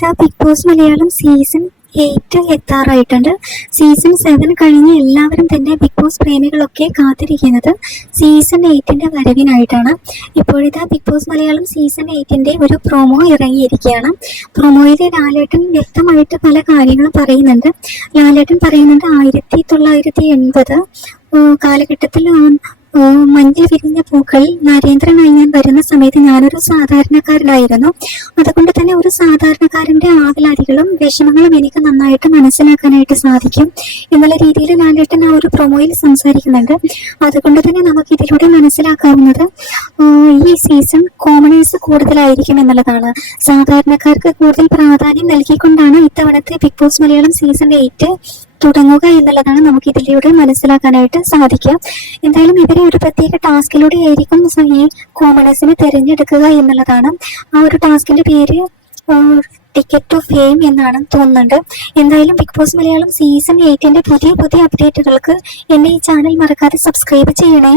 ഇതാ Bigg Boss Malayalam season 8 എത്താറായിട്ടുണ്ട്. Season 7 കഴിഞ്ഞ് എല്ലാവരും തന്നെ ബിഗ് ബോസ് പ്രേമികളൊക്കെ കാത്തിരിക്കുന്നത് സീസൺ 8ന്റെ വരവിനായിട്ടാണ്. ഇപ്പോഴിതാ ബിഗ് ബോസ് മലയാളം സീസൺ 8ന്റെ ഒരു പ്രൊമോ ഇറങ്ങിയിരിക്കുകയാണ്. പ്രൊമോയിൽ ലാലേട്ടൻ വ്യക്തമായിട്ട് പല കാര്യങ്ങളും പറയുന്നുണ്ട്. ലാലേട്ടൻ പറയുന്നുണ്ട് 1980 കാലഘട്ടത്തിൽ മഞ്ഞിൽ വിരിഞ്ഞ പൂക്കൾ നരേന്ദ്രനായി ഞാൻ വരുന്ന സമയത്ത് ഞാനൊരു സാധാരണക്കാരനായിരുന്നു. അതുകൊണ്ട് തന്നെ ഒരു സാധാരണക്കാരന്റെ ആവലാതികളും വിഷമങ്ങളും എനിക്ക് നന്നായിട്ട് മനസ്സിലാക്കാനായിട്ട് സാധിക്കും എന്നുള്ള രീതിയിൽ ലാലേട്ടൻ ആ ഒരു പ്രൊമോയിൽ സംസാരിക്കുന്നുണ്ട്. അതുകൊണ്ട് തന്നെ നമുക്ക് ഇതിലൂടെ മനസ്സിലാക്കാവുന്നത് ഈ സീസൺ കോമണേഴ്സ് കൂടുതലായിരിക്കും എന്നുള്ളതാണ്. സാധാരണക്കാർക്ക് കൂടുതൽ പ്രാധാന്യം നൽകിക്കൊണ്ടാണ് ഇത്തവണത്തെ ബിഗ് ബോസ് മലയാളം സീസൺ 8 തുടങ്ങുക എന്നുള്ളതാണ് നമുക്ക് ഇതിലൂടെ മനസ്സിലാക്കാനായിട്ട് സാധിക്കുക. എന്തായാലും ഇവരെ ഒരു പ്രത്യേക ടാസ്കിലൂടെ ആയിരിക്കും ഈ കോമണേഴ്സിനെ തിരഞ്ഞെടുക്കുക എന്നുള്ളതാണ്. ആ ഒരു ടാസ്കിന്റെ പേര് ടിക്കറ്റ് ടു ഫെയിം എന്നാണ് തോന്നുന്നുണ്ട്. എന്തായാലും ബിഗ് ബോസ് മലയാളം സീസൺ 8ന്റെ പുതിയ അപ്ഡേറ്റുകൾക്ക് എന്നെ ഈ ചാനൽ മറക്കാതെ സബ്സ്ക്രൈബ് ചെയ്യണേ.